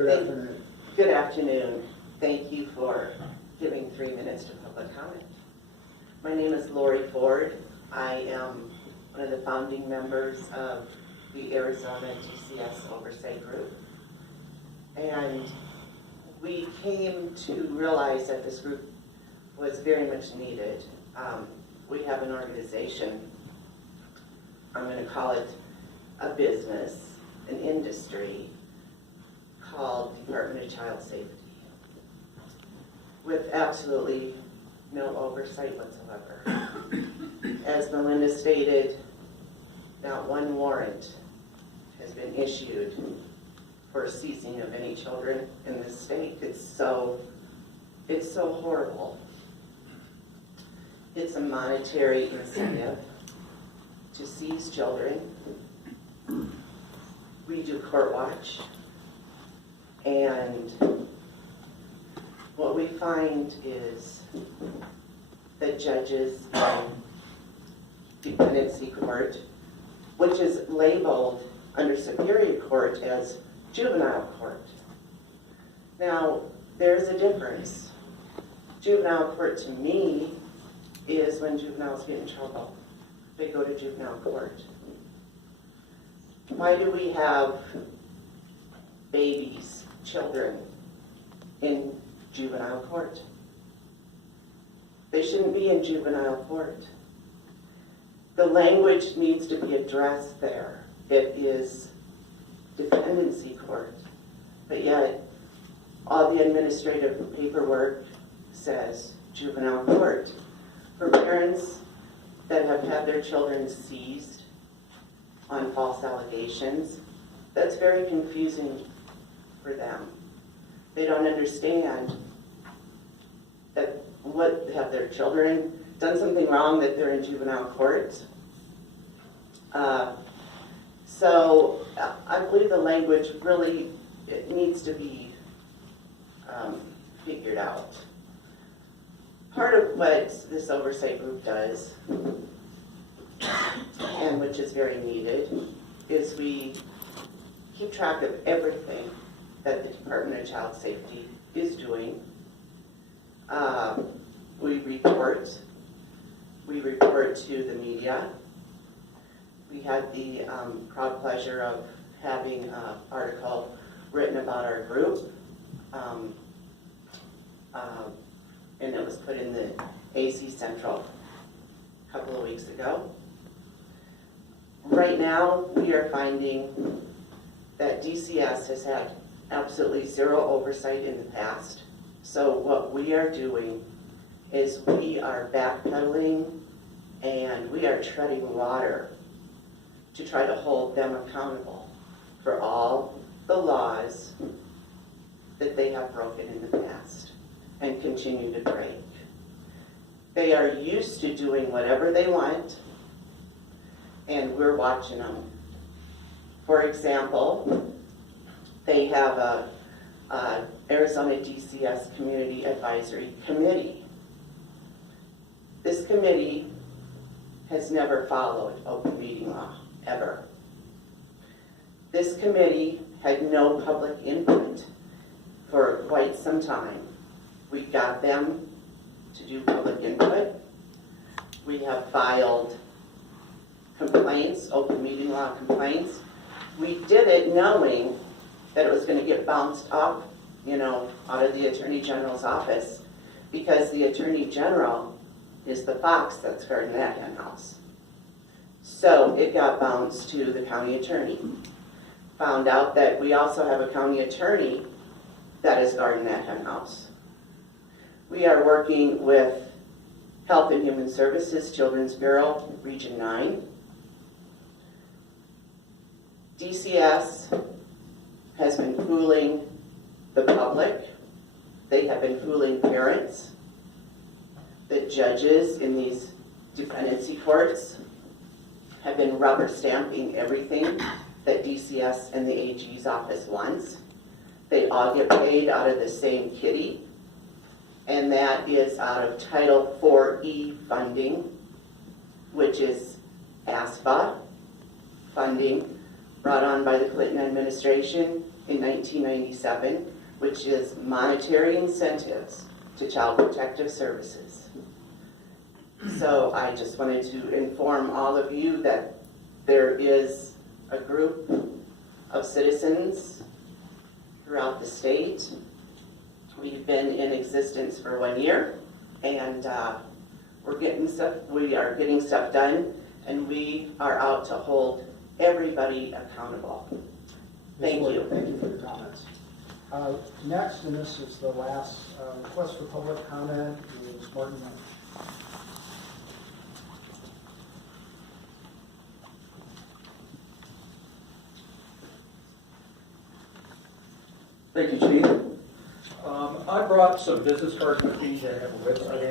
Good afternoon. Good afternoon. Thank you for giving 3 minutes to public comment. My name is Lori Ford. I am one of the founding members of the Arizona DCS Oversight Group. And we came to realize that this group was very much needed. We have an organization, I'm going to call it a business, an industry, called Department of Child Safety, with absolutely no oversight whatsoever. As Melinda stated, not one warrant has been issued for seizing of any children in this state. It's so horrible. It's a monetary incentive to seize children. We do court watch, and what we find is that judges in dependency court, which is labeled under Superior Court as juvenile court. Now, there's a difference. Juvenile court to me is when juveniles get in trouble. They go to juvenile court. Why do we have babies, children, in juvenile court? They shouldn't be in juvenile court. The language needs to be addressed there. It is dependency court, but yet all the administrative paperwork says juvenile court. For parents that have had their children seized on false allegations, that's very confusing for them. They don't understand that have their children done something wrong that they're in juvenile court. So I believe the language really needs to be figured out. Part of what this oversight group does, and which is very needed, is we keep track of everything that the Department of Child Safety is doing. We report to the media. We had the proud pleasure of having an article written about our group, and it was put in the AC Central a couple of weeks ago. Right now, we are finding that DCS has had absolutely zero oversight in the past. So what we are doing is we are backpedaling and we are treading water to try to hold them accountable for all the laws that they have broken in the past and continue to break. They are used to doing whatever they want, and we're watching them. For example, they have a Arizona DCS Community Advisory Committee. This committee has never followed open meeting law, ever. This committee had no public input for quite some time. We got them to do public input. We have filed complaints, open meeting law complaints. We did it knowing that it was going to get bounced up, out of the Attorney General's office, because the Attorney General is the fox that's guarding that hen house. So it got bounced to the county attorney. Found out that we also have a county attorney that is guarding that hen house. We are working with Health and Human Services, Children's Bureau, Region 9. DCS has been fooling the public. They have been fooling parents. The judges in these dependency courts have been rubber stamping everything that DCS and the AG's office wants. They all get paid out of the same kitty, and that is out of Title 4E funding, which is ASPA funding brought on by the Clinton administration in 1997, which is monetary incentives to Child Protective Services. So I just wanted to inform all of you that there is a group of citizens throughout the state. We've been in existence for 1 year, and we are getting stuff done, and we are out to hold everybody accountable. Thank you. Thank you for your comments. Next, and this is the last request for public comment, is Martin Lynch. Thank you, Chief. I brought some business cards with me that have a website